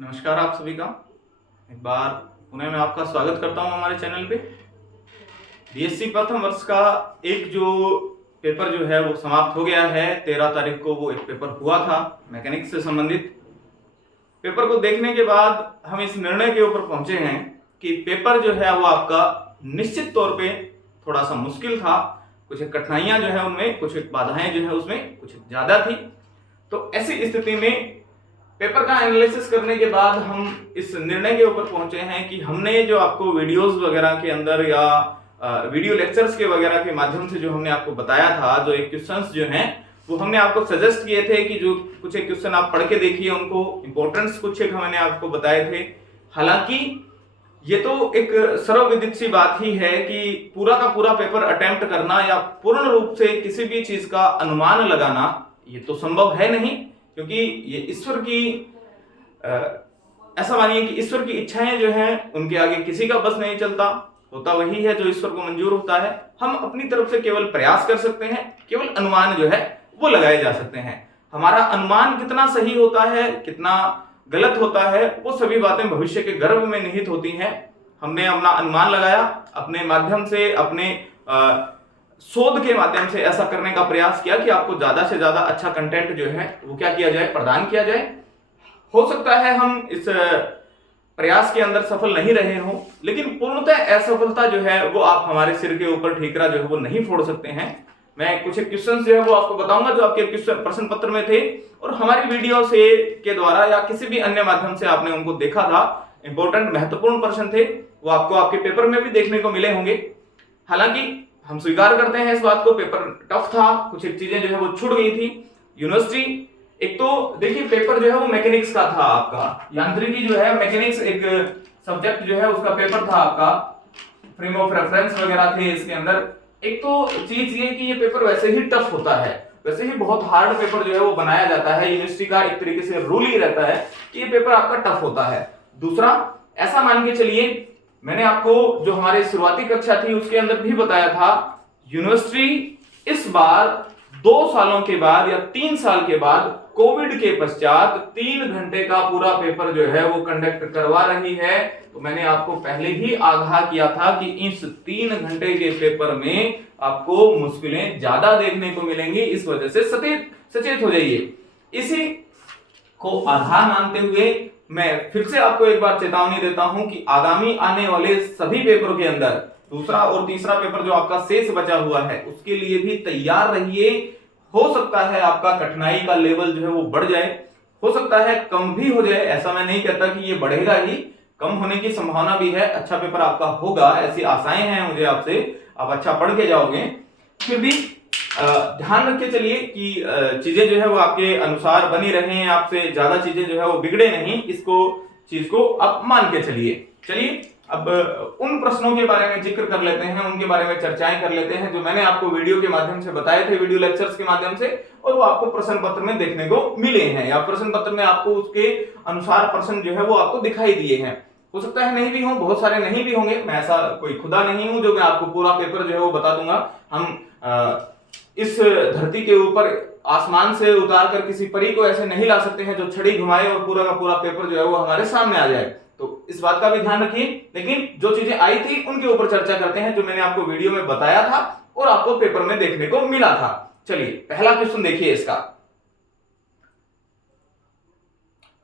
नमस्कार आप सभी का एक बार पुनः मैं आपका स्वागत करता हूं हमारे चैनल पे। बीएससी प्रथम वर्ष का एक जो पेपर जो है वो समाप्त हो गया है। 13 तारीख को वो एक पेपर हुआ था मैकेनिक्स से संबंधित। पेपर को देखने के बाद हम इस निर्णय के ऊपर पहुंचे हैं कि पेपर जो है वो आपका निश्चित तौर पे थोड़ा सा मुश्किल था। कुछ कठिनाइयां जो है उनमें, कुछ बाधाएं जो है उसमें कुछ ज्यादा थी। तो ऐसी स्थिति में पेपर का एनालिसिस करने के बाद हम इस निर्णय के ऊपर पहुंचे हैं कि हमने जो आपको वीडियोस वगैरह के अंदर या वीडियो लेक्चर्स के वगैरह के माध्यम से जो हमने आपको बताया था, जो एक क्वेश्चंस जो हैं वो हमने आपको सजेस्ट किए थे कि जो कुछ एक क्वेश्चन आप पढ़ के देखिए, उनको इंपॉर्टेंस कुछ एक हमने आपको बताए थे। हालांकि ये तो एक सर्वविदित सी बात ही है कि पूरा का पूरा पेपर अटेम्प्ट करना या पूर्ण रूप से किसी भी चीज का अनुमान लगाना ये तो संभव है नहीं, क्योंकि ये ईश्वर की ऐसा मानिए कि ईश्वर की इच्छाएं जो हैं उनके आगे किसी का बस नहीं चलता। होता वही है जो ईश्वर को मंजूर होता है। हम अपनी तरफ से केवल प्रयास कर सकते हैं, केवल अनुमान जो है वो लगाए जा सकते हैं। हमारा अनुमान कितना सही होता है, कितना गलत होता है, वो सभी बातें भविष्य के गर्भ में निहित होती हैं। हमने अपना अनुमान लगाया, अपने माध्यम से, अपने शोध के माध्यम से ऐसा करने का प्रयास किया कि आपको ज्यादा से ज्यादा अच्छा कंटेंट जो है वो क्या किया जाए, प्रदान किया जाए। हो सकता है हम इस प्रयास के अंदर सफल नहीं रहे हों, लेकिन पूर्णतः असफलता जो है वो आप हमारे सिर के ऊपर ठीकरा जो है वो नहीं फोड़ सकते हैं। मैं कुछ क्वेश्चन जो है वो आपको बताऊंगा जो आपके प्रश्न पत्र में थे और हमारी वीडियो से के द्वारा या किसी भी अन्य माध्यम से आपने उनको देखा था। इंपॉर्टेंट महत्वपूर्ण प्रश्न थे, वो आपको आपके पेपर में भी देखने को मिले होंगे। हालांकि हम स्वीकार करते हैं इस बात को, पेपर टफ था, कुछ एक चीजें जो है वो छूट गई थी। यूनिवर्सिटी एक तो देखिए पेपर जो है वो मैकेनिक्स का था, आपका यांत्रिकी जो है मैकेनिक्स एक सब्जेक्ट जो है उसका पेपर था आपका। फ्रेम ऑफ रेफरेंस वगैरह थे इसके अंदर। एक तो चीज ये कि ये पेपर वैसे ही टफ होता है, वैसे ही बहुत हार्ड पेपर जो है वो बनाया जाता है। यूनिवर्सिटी का एक तरीके से रूल ही रहता है कि ये पेपर आपका टफ होता है। दूसरा, ऐसा मान के चलिए, मैंने आपको जो हमारी शुरुआती कक्षा थी उसके अंदर भी बताया था, यूनिवर्सिटी इस बार 2 सालों के बाद या 3 साल के बाद कोविड के पश्चात 3 घंटे का पूरा पेपर जो है वो कंडक्ट करवा रही है। तो मैंने आपको पहले ही आगाह किया था कि इस 3 घंटे के पेपर में आपको मुश्किलें ज्यादा देखने को मिलेंगी। इस वजह से सचेत हो जाइए। इसी को आधार मानते हुए मैं फिर से आपको एक बार चेतावनी देता हूं कि आगामी आने वाले सभी पेपरों के अंदर दूसरा और तीसरा पेपर जो आपका शेष बचा हुआ है उसके लिए भी तैयार रहिए। हो सकता है आपका कठिनाई का लेवल जो है वो बढ़ जाए, हो सकता है कम भी हो जाए। ऐसा मैं नहीं कहता कि ये बढ़ेगा ही, कम होने की संभावना भी है। अच्छा पेपर आपका होगा, ऐसी आशाएं हैं मुझे आपसे, आप अच्छा पढ़ के जाओगे। फिर भी ध्यान रख के चलिए कि चीजें जो है वो आपके अनुसार बनी रहे, आपसे ज्यादा चीजें जो है वो बिगड़े नहीं। इसको चीज को आप मान के चलिए अब उन प्रश्नों के बारे में जिक्र कर लेते हैं, उनके बारे में चर्चाएं कर लेते हैं जो मैंने आपको वीडियो के माध्यम से बताए थे, वीडियो लेक्चर्स के माध्यम से, और वो आपको प्रश्न पत्र में देखने को मिले हैं या प्रश्न पत्र में आपको उसके अनुसार प्रश्न जो है वो आपको दिखाई दिए हैं। हो सकता है नहीं भी हो, बहुत सारे नहीं भी होंगे। मैं ऐसा कोई खुदा नहीं हूं जो मैं आपको पूरा पेपर जो है वो बता दूंगा। हम इस धरती के ऊपर आसमान से उतार कर किसी परी को ऐसे नहीं ला सकते हैं जो छड़ी घुमाए और पूरा का पूरा पेपर जो है वो हमारे सामने आ जाए। तो इस बात का भी ध्यान रखिए। लेकिन जो चीजें आई थी उनके ऊपर चर्चा करते हैं जो मैंने आपको वीडियो में बताया था और आपको पेपर में देखने को मिला था। चलिए पहला क्वेश्चन देखिए इसका।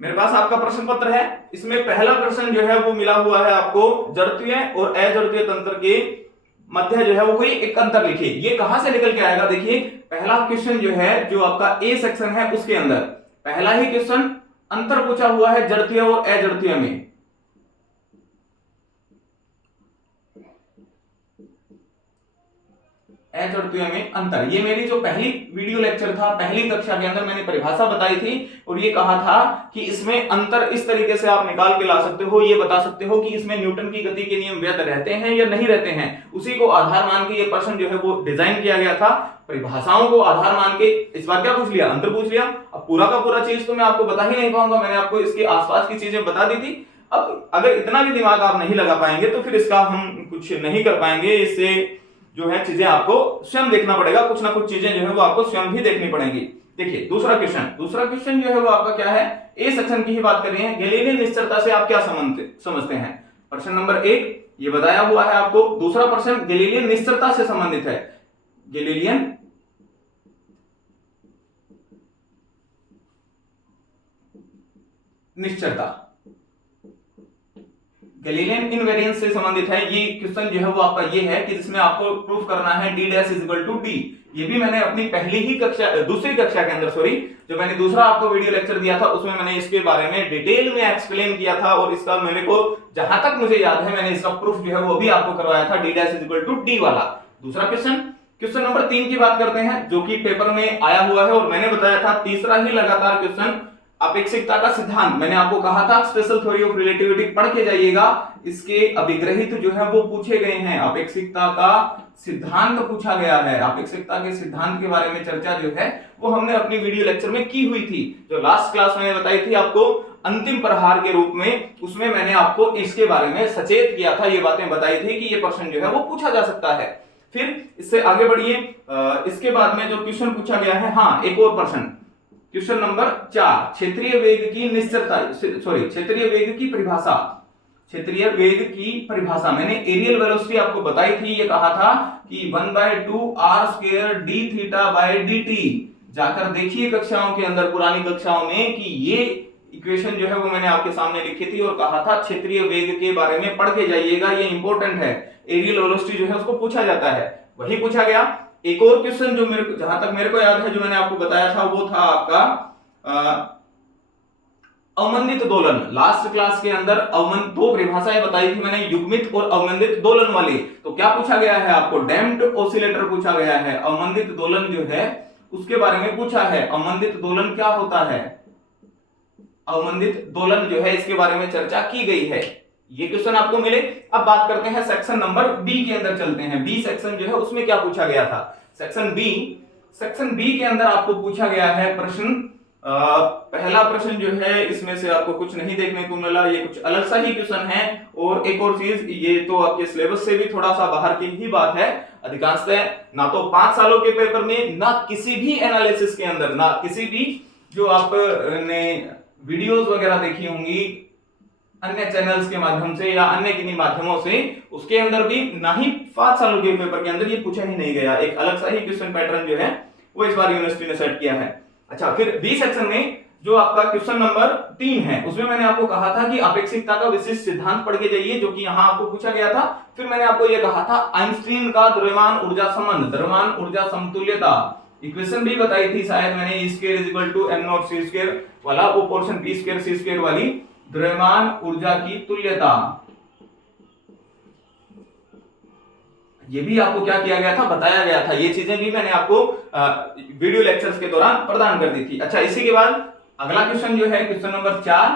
मेरे पास आपका प्रश्न पत्र है, इसमें पहला प्रश्न जो है वो मिला हुआ है आपको, जड़त्वीय और अजड़त्वीय तंत्र के मध्य जो है वो कोई एक अंतर लिखिए। ये कहां से निकल के आएगा? देखिए पहला क्वेश्चन जो है, जो आपका ए सेक्शन है उसके अंदर पहला ही क्वेश्चन अंतर पूछा हुआ है जड़त्वीय और अजड़त्वीय में। अजड़त्वीय में अंतर, ये मेरी जो पहली वीडियो लेक्चर था, पहली कक्षा के अंदर मैंने परिभाषा बताई थी और ये कहा था कि इसमें अंतर इस तरीके से आप निकाल के ला सकते हो, ये बता सकते हो कि इसमें न्यूटन की गति के नियम वैध रहते हैं या नहीं रहते हैं। उसी को आधार मान के ये प्रश्न जो है वो डिजाइन किया गया था। परिभाषाओं को आधार मान के इस बार क्या पूछ लिया, अंतर पूछ लिया। अब पूरा का पूरा चीज तो मैं आपको बता ही नहीं पाऊंगा, मैंने आपको इसके आसपास की चीजें बता दी थी। अब अगर इतना भी दिमाग आप नहीं लगा पाएंगे तो फिर इसका हम कुछ नहीं कर पाएंगे। इससे जो है चीजें आपको स्वयं देखना पड़ेगा, कुछ ना कुछ चीजें जो है वो आपको स्वयं भी देखनी पड़ेंगी। देखिए दूसरा क्वेश्चन जो है वो आपका क्या है, ए सेक्शन की ही बात कर रहे हैं। गैलीलियन निश्चलता से आप क्या समझते हैं? प्रश्न नंबर 1 ये बताया हुआ है आपको। दूसरा प्रश्न गैलीलियन निश्चलता से संबंधित है। गैलीलियन निश्चलता, गैलीलियन इनवेरिएंस से संबंधित है। ये क्वेश्चन जो है वो आपका ये है कि जिसमें आपको प्रूफ करना है d dash equal to d। ये भी मैंने अपनी पहली ही कक्षा, दूसरी कक्षा के अंदर, सॉरी, जो मैंने दूसरा आपको वीडियो लेक्चर दिया था उसमें मैंने इसके बारे में डिटेल में एक्सप्लेन किया था, और इसका मेरे को जहां तक मुझे याद है मैंने इसका प्रूफ जो है वो भी आपको करवाया था, d dash equal to d वाला। दूसरा क्वेश्चन नंबर 3 की बात करते हैं, जो कि पेपर में आया हुआ है, और मैंने बताया था तीसरा ही लगातार क्वेश्चन अपेक्षिकता का सिद्धांत। मैंने आपको कहा था स्पेशल थ्योरी ऑफ रिलेटिविटी पढ़ के जाइएगा, इसके अभिग्रहित जो है वो पूछे गए हैं। अपेक्षिकता का सिद्धांत पूछा गया है। अपेक्षिकता के सिद्धांत के बारे में चर्चा जो है वो हमने अपनी वीडियो लेक्चर में की हुई थी, जो लास्ट क्लास में बताई थी आपको अंतिम प्रहार के रूप में। उसमें मैंने आपको इसके बारे में सचेत किया था, ये बातें बताई थी कि ये प्रश्न जो है वो पूछा जा सकता है। फिर इससे आगे बढ़िए, इसके बाद में जो क्वेश्चन पूछा गया है, हाँ एक और प्रश्न, क्वेश्चन नंबर 4, क्षेत्रीय वेग की निश्चलता, सॉरी क्षेत्रीय वेग की परिभाषा। क्षेत्रीय वेग की परिभाषा मैंने एरियल वेलोसिटी आपको बताई थी, ये कहा था कि 1/2 r² d θ/dt। जाकर देखिए कक्षाओं के अंदर, पुरानी कक्षाओं में, कि ये इक्वेशन जो है वो मैंने आपके सामने लिखी थी और कहा था क्षेत्रीय वेग के बारे में पढ़ के जाइएगा, ये इंपॉर्टेंट है। एरियल वेलोसिटी जो है उसको पूछा जाता है, वही पूछा गया। एक और क्वेश्चन जो जहां तक मेरे को याद है, जो मैंने आपको बताया था, वो था आपका अवमंदित दोलन। लास्ट क्लास के अंदर दो परिभाषाएं बताई थी मैंने, युग्मित और अवमंदित दोलन वाली। तो क्या पूछा गया है आपको? डैम्प्ड ऑसिलेटर पूछा गया है। अवमंदित दोलन जो है उसके बारे में पूछा है। अवमंदित दोलन क्या होता है? अवमंदित दोलन जो है इसके बारे में चर्चा की गई है। ये क्वेश्चन आपको मिले। अब बात करते हैं सेक्शन नंबर बी के अंदर चलते हैं। बी सेक्शन जो है उसमें क्या पूछा गया था? सेक्शन बी के अंदर आपको पूछा गया है प्रश्न, पहला प्रश्न जो है इसमें से आपको कुछ नहीं देखने को मिला, ये कुछ अलग सा ही क्वेश्चन है। और एक और चीज, ये तो आपके सिलेबस से भी थोड़ा सा बाहर की ही बात है। अधिकांशतः ना तो 5 सालों के पेपर में, ना किसी भी एनालिसिस के अंदर, ना किसी भी जो आपने वीडियोस वगैरह देखी होंगी अन्य चैनल्स के माध्यम से या अन्य किन्हीं माध्यमों से, उसके अंदर भी ना ही 5 सालों के पेपर के अंदर ये पूछा ही नहीं गया। एक अलग सा ही क्वेश्चन पैटर्न जो है वो इस बार यूनिवर्सिटी ने सेट किया है। अच्छा, फिर बी सेक्शन में जो आपका क्वेश्चन नंबर 3 है, उसमें मैंने आपको कहा था कि अपेक्षिकता का विशिष्ट सिद्धांत पढ़ के जाइए, जो कि यहां आपको पूछा गया था। फिर मैंने आपको यह कहा था आइंस्टीन का द्रव्यमान ऊर्जा संबंध, द्रव्यमान ऊर्जा समतुल्यता इक्वेशन भी बताई थी शायद मैंने, E² = m0 c² वाला, वो पोर्शन B² c² वाली द्रव्यमान ऊर्जा की तुल्यता। ये भी आपको क्या किया गया था? बताया गया था। ये चीजें भी मैंने आपको वीडियो लेक्चर्स के दौरान प्रदान कर दी थी। अच्छा, इसी के बाद अगला क्वेश्चन जो है क्वेश्चन नंबर 4,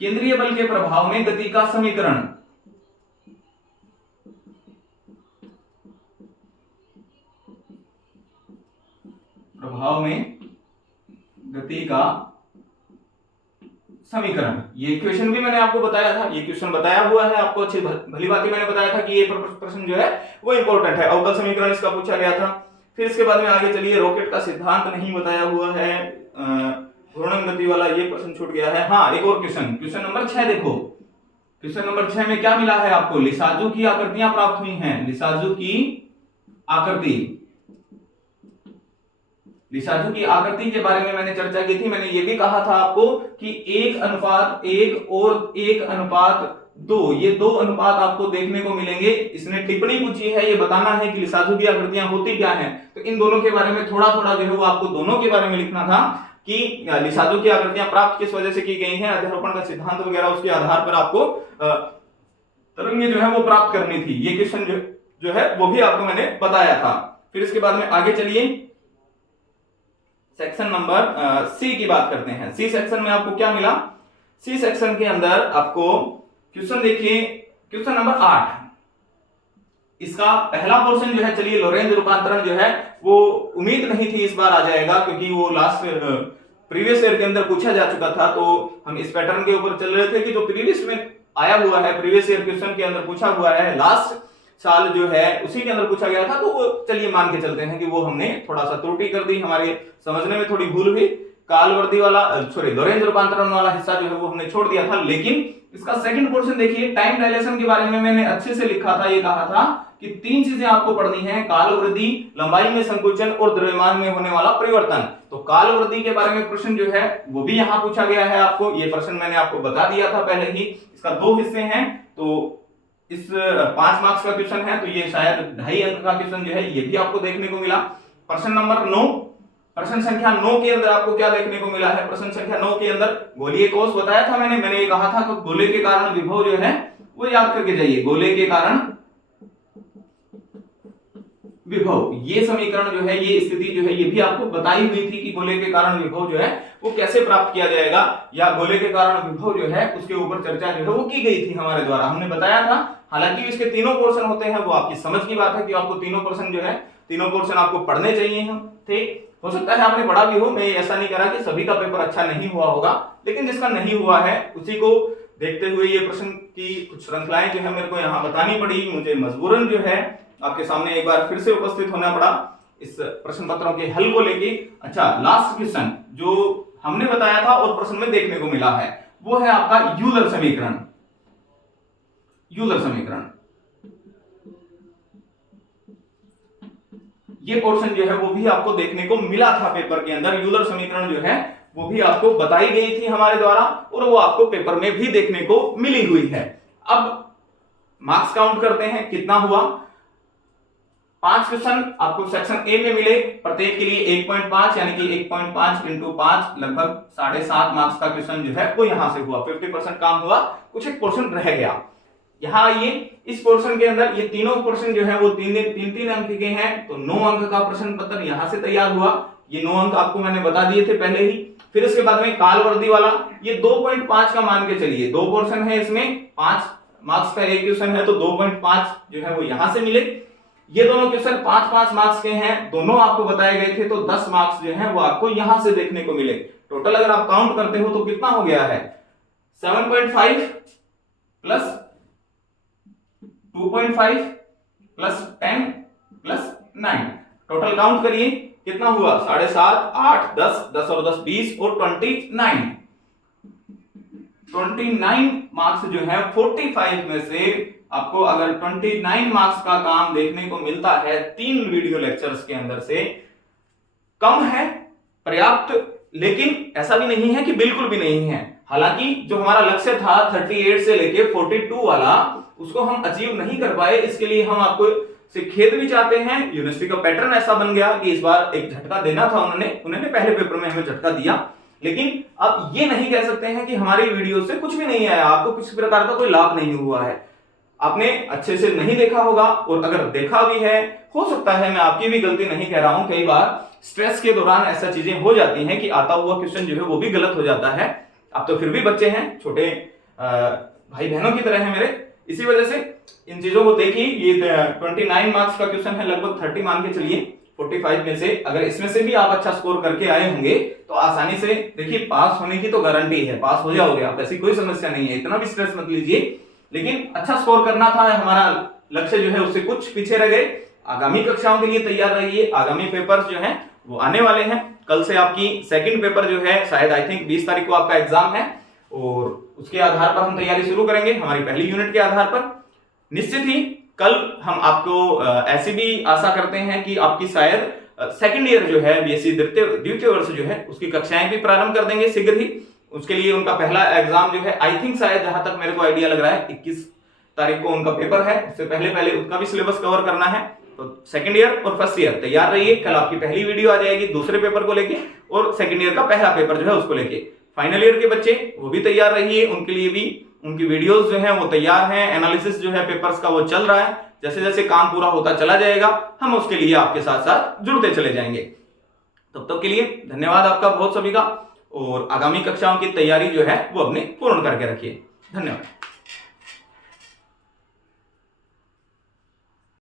केंद्रीय बल के प्रभाव में गति का समीकरण। प्रभाव में गति का समीकरण, ये क्वेश्चन भी मैंने आपको बताया था। ये क्वेश्चन बताया हुआ है आपको, अच्छी भली बात मैंने बताया था कि ये प्रश्न जो है वो इंपॉर्टेंट है। अवकल समीकरण इसका पूछा गया था। फिर इसके बाद में आगे चलिए, रॉकेट का सिद्धांत नहीं बताया हुआ है, घूर्णन गति वाला ये प्रश्न छूट गया है। हाँ, एक और क्वेश्चन नंबर 6 देखो। क्वेश्चन नंबर 6 में क्या मिला है आपको? लिसाजू की आकृतियां प्राप्त हुई हैं। लिसाजू की आकृति, लिसाजू की आकृति के बारे में मैंने चर्चा की थी। मैंने ये भी कहा था आपको कि 1:1 और 1:2, ये 2 अनुपात आपको देखने को मिलेंगे। इसने टिप्पणी पूछी है, ये बताना है कि लिसाजू की आकृतियां होती क्या हैं। तो इन दोनों के बारे में थोड़ा थोड़ा जो है वो आपको दोनों के बारे में लिखना था कि लिसाजू की आकृतियां प्राप्त किस वजह से की गई हैं, अध्यारोपण का सिद्धांत वगैरह, उसके आधार पर आपको तरंगें जो है वो प्राप्त करनी थी। ये क्वेश्चन जो है वो भी आपको मैंने बताया था। फिर इसके बाद में आगे चलिए, सेक्शन नंबर सी की बात करते हैं। सी सेक्शन में आपको क्या मिला? सी सेक्शन के अंदर आपको क्वेश्चन देखिए, क्वेश्चन नंबर 8, इसका पहला पोर्शन जो है, चलिए लोरेंज रूपांतरण जो है वो उम्मीद नहीं थी इस बार आ जाएगा, क्योंकि वो लास्ट प्रीवियस ईयर के अंदर पूछा जा चुका था। तो हम इस पैटर्न के ऊपर चल रहे थे कि जो प्रीवियस में आया हुआ है, प्रीवियस ईयर क्वेश्चन के अंदर पूछा हुआ है, लास्ट साल जो है उसी के अंदर पूछा गया था, तो वो चलिए मान के चलते हैं कि वो हमने थोड़ा सा त्रुटि कर दी, हमारे समझने में थोड़ी भूल हुई, कालवर्दी वाला लोरेंज रूपांतरण वाला हिस्सा जो है वो हमने छोड़ दिया था। लेकिन इसका सेकंड पोर्शन देखिए, टाइम डायलेशन के बारे में मैंने अच्छे से लिखा था, ये कहा था कि 3 चीजें आपको पढ़नी है, काल वृद्धि, लंबाई में संकुचन और द्रव्यमान में होने वाला परिवर्तन। तो काल वृद्धि के बारे में प्रश्न जो है वो भी यहाँ पूछा गया है आपको, ये प्रश्न मैंने आपको बता दिया था पहले ही। इसका 2 हिस्से हैं, तो इस 5 मार्क्स का क्वेश्चन है, तो ये शायद 2.5 अंक का क्वेश्चन जो है ये भी आपको देखने को मिला। प्रश्न नंबर 9, प्रश्न संख्या 9 के अंदर आपको क्या देखने को मिला है? प्रश्न संख्या 9 के अंदर गोलीय कोष बताया था मैंने ये कहा था कि गोले के कारण विभव जो है वो याद करके जाइए, गोले के कारण विभव, ये समीकरण जो है, ये स्थिति जो है, ये भी आपको बताई हुई थी कि गोले के कारण विभव जो है वो कैसे प्राप्त किया जाएगा, या गोले के कारण विभव जो है उसके ऊपर चर्चा जो है वो की गई थी हमारे द्वारा, हमने बताया था। हालांकि इसके 3 पोर्शन होते हैं, वो आपकी समझ की बात है कि आपको 3 पोर्शन जो है, 3 पोर्शन आपको पढ़ने चाहिए हम, ठीक। हो सकता है आपने पढ़ा भी हो, मैं ऐसा नहीं कह रहा कि सभी का पेपर अच्छा नहीं हुआ होगा, लेकिन जिसका नहीं हुआ है उसी को देखते हुए ये प्रश्न की कुछ श्रृंखलाएं जो है मेरे को यहाँ बतानी पड़ी, मुझे मजबूरन जो है आपके सामने एक बार फिर से उपस्थित होना पड़ा इस प्रश्न पत्रों के हल को लेके। अच्छा, लास्ट क्वेश्चन जो हमने बताया था और प्रश्न में देखने को मिला है वो है आपका यूलर समीकरण। यूलर समीकरण, ये पोर्शन जो है वो भी आपको देखने को मिला था पेपर के अंदर। यूलर समीकरण जो है वो भी आपको बताई गई थी हमारे द्वारा और वो आपको पेपर में भी देखने को मिली हुई है। अब मार्क्स काउंट करते हैं, कितना हुआ? 5 क्वेश्चन आपको सेक्शन ए में मिले, प्रत्येक के लिए 1.5 यानी कि 1.5 इंटू 5 लगभग 7.5 मार्क्स का क्वेश्चन जो है वो यहां से हुआ। 50% काम हुआ, कुछ एक पोर्शन रह गया। यहाँ आइए, इस पोर्शन के अंदर ये तीनों पोर्शन जो है वो 3-3 अंक के हैं, तो 9 अंक का प्रश्न पत्र यहां से तैयार हुआ। ये 9 अंक आपको मैंने बता दिए थे पहले ही। फिर इसके बाद में कालवर्दी वाला, ये 2.5 का मान के चलिए, 2 पोर्शन है इसमें, 5 मार्क्स का एक क्वेश्चन है, तो 2.5 जो है वो यहां से मिले। ये दोनों क्वेश्चन 5-5 मार्क्स के हैं, दोनों आपको बताए गए थे, तो 10 मार्क्स जो है वो आपको यहां से देखने को मिले। टोटल अगर आप काउंट करते हो तो कितना हो गया है? 7.5 plus 2.5 plus 10 plus 9, total count करिए कितना हुआ? 7.5, 8, 10 और 10 20 और 29 मार्क्स जो है 45 में से आपको अगर 29 मार्क्स का काम देखने को मिलता है 3 वीडियो लेक्चर्स के अंदर से, कम है, पर्याप्त, लेकिन ऐसा भी नहीं है कि बिल्कुल भी नहीं है। हालांकि जो हमारा लक्ष्य था 38 से लेके 42 वाला, उसको हम अचीव नहीं कर पाए, इसके लिए हम आपको से खेद भी चाहते हैं। यूनिवर्सिटी का पैटर्न ऐसा बन गया कि इस बार एक झटका देना था उन्होंने पहले पेपर में हमें झटका दिया, लेकिन अब ये नहीं कह सकते हैं कि हमारी वीडियो से कुछ भी नहीं आया, आपको किसी प्रकार का कोई लाभ नहीं हुआ है, आपने अच्छे से नहीं देखा होगा, और अगर देखा भी है, हो सकता है मैं आपकी भी गलती नहीं कह रहा हूं, कई बार स्ट्रेस के दौरान ऐसा चीजें हो जाती हैं कि आता हुआ क्वेश्चन जो है वो भी गलत हो जाता है। आप तो फिर भी बच्चे हैं, छोटे भाई बहनों की तरह हैं मेरे, इसी वजह से इन चीजों को देखिए। ये 29 मार्क्स का क्वेश्चन है, लगभग 30 मान के चलिए 45 में से, अगर इसमें से भी आप अच्छा स्कोर करके आए होंगे तो आसानी से देखिए पास होने की तो गारंटी है, पास हो जाओगे आप, ऐसी कोई समस्या नहीं है, इतना भी स्ट्रेस मत लीजिए। लेकिन अच्छा स्कोर करना था, हमारा लक्ष्य जो है उससे कुछ पीछे रह गए। आगामी कक्षाओं के लिए तैयार रहिए, आगामी पेपर्स जो हैं वो आने वाले हैं। कल से आपकी सेकंड पेपर जो है, शायद आई थिंक 20 तारीख को आपका एग्जाम है, और उसके आधार पर हम तैयारी शुरू करेंगे, हमारी पहली यूनिट के आधार पर। निश्चित ही कल हम आपको ऐसी भी आशा करते हैं कि आपकी शायद सेकंड ईयर जो है बीएससी द्वितीय वर्ष जो है उसकी कक्षाएं भी प्रारंभ कर देंगे शीघ्र ही। उसके लिए उनका पहला एग्जाम जो है, आई थिंक शायद जहां तक मेरे को आइडिया लग रहा है 21 तारीख को उनका पेपर है, उससे पहले उनका भी सिलेबस कवर करना है। तो सेकंड ईयर और फर्स्ट ईयर तैयार रहिए, कल आपकी पहली वीडियो आ जाएगी दूसरे पेपर को लेके, और सेकंड ईयर का पहला पेपर जो है उसको लेके। फाइनल ईयर के बच्चे वो भी तैयार रहिए, उनके लिए भी उनकी वीडियोस जो है वो तैयार हैं, एनालिसिस जो है पेपर्स का वो चल रहा है। जैसे जैसे काम पूरा होता चला जाएगा हम उसके लिए आपके साथ साथ जुड़ते चले जाएंगे। तब तक के लिए धन्यवाद आपका बहुत सभी का, और आगामी कक्षाओं की तैयारी जो है वो अपने पूर्ण करके रखिए। धन्यवाद।